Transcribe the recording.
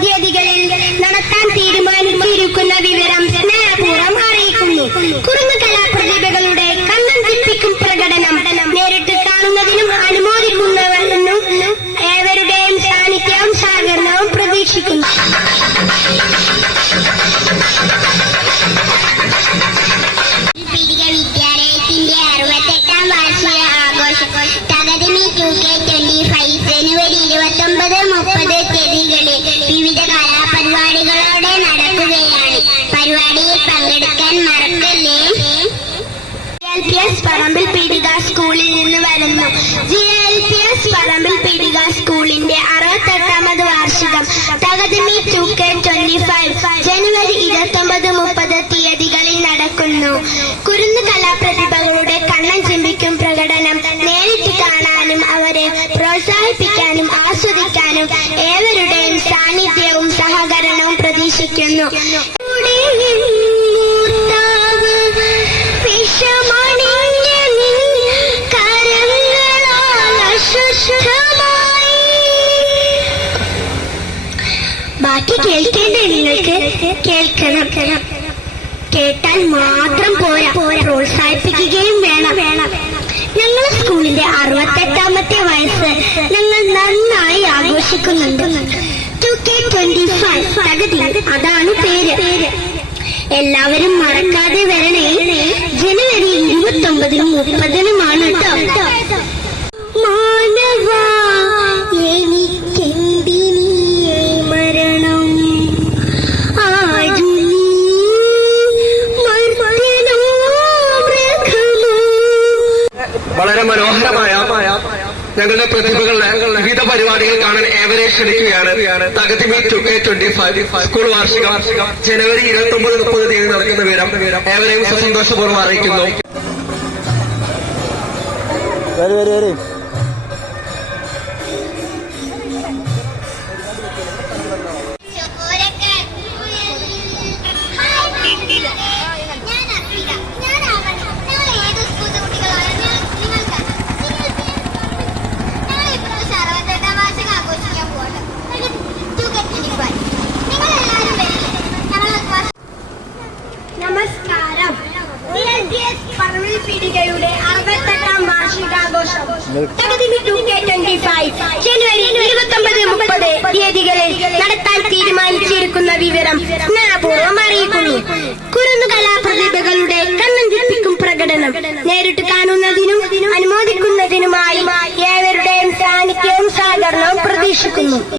തീയതികളിൽ നടത്താൻ തീരുമാനിച്ചിരിക്കുന്ന വിവരം സ്നേഹപൂർവ്വം അറിയിക്കുന്നു. കുറുങ്ങു കലാപ്രതിഭകളുടെ കണ്ണൻ ചിപ്പിക്കും പ്രകടനം നേരിട്ട് കാണുന്നതിനും അനുമോദിക്കുന്നതിനും ഏവരുടെയും സാന്നിധ്യവും സഹകരണവും പ്രതീക്ഷിക്കുന്നു. വിദ്യാലയത്തിന്റെ 68ാം വാർഷിക ആഘോഷം തകതിമി 2K25 ജനുവരി 29-30 തീയതികളിൽ വിവിധ കലാപരിപാടികളോടെ നടക്കുകയാണ്. പരിപാടിയിൽ പങ്കെടുക്കാൻ മറക്കല്ലേ. GLPS പറമ്പിൽ പീഡിക സ്കൂളിൽ നിന്ന് വരുന്നു. GLPS പറമ്പിൽ പീഡിക സ്കൂളിന്റെ 68ാമത് വാർഷികം തകതിമി 2K25 ജനുവരി 29-30 തീയതികളിൽ നടക്കുന്നു. കുരുന്നു കലാപ്രതിഭകളുടെ കണ്ണൻ ചിമ്പിക്കും പ്രകടനം നേരിട്ട് കാണാനും അവരെ പ്രോത്സാഹിപ്പിക്കാനും ആസ്വദിക്കാനും ഏവരുടെയും സാന്നിധ്യവും സഹകരണവും പ്രതീക്ഷിക്കുന്നു. ബാക്കി കേൾക്കേണ്ടേ നിങ്ങൾക്ക്? കേൾക്കണം. കേട്ടാൽ മാത്രം പോരാ, പ്രോത്സാഹിപ്പിക്കുകയും വേണം. ഞങ്ങളുടെ സ്കൂളിന്റെ 68ാമത്തെ വയസ്സ് ഞങ്ങൾ നന്നായി ആഘോഷിക്കുന്നുണ്ട്. 2K25 തകതി, അതാണ് പേര്. എല്ലാവരും മറക്കാതെ വരണേ. ജനുവരി 29-നും 30-നുമാണ് കേട്ടോ. മാനവാ എനിക്കെന്തിനീ മരണം, ആരു നീ മർദ്ദനോ മൃഗമോ. വളരെ മനോഹരമായ ഞങ്ങളുടെ പ്രതിഭകളുടെ വിവിധ പരിപാടികൾ കാണാൻ ഏവരെ ക്ഷണിക്കുകയാണ്. തകതിമി 2K25 സ്കൂൾ വാർഷികം ജനുവരി 29-30 തീയതി നടക്കുന്ന വിവരം ഏവരെയും സന്തോഷപൂർവ്വം അറിയിക്കുന്നു. നമസ്കാരം. പറമ്പിൽ പീഡികയുടെ 68ാം വാർഷികാഘോഷം തകതിമി 2K25 ജനുവരി 29-30 തീയതികളിൽ നടത്താൻ തീരുമാനിച്ചിരിക്കുന്ന വിവരം സ്നേഹപൂർവ്വം അറിയിക്കുന്നു. കുരുന്നു കലാപ്രതിഭകളുടെ കണ്ണൻ ചിപ്പിക്കും പ്രകടനം നേരിട്ട് കാണുന്നതിനും അനുമോദിക്കുന്നതിനുമായി ഏവരുടെയും സാന്നിധ്യവും സഹകരണവും പ്രതീക്ഷിക്കുന്നു.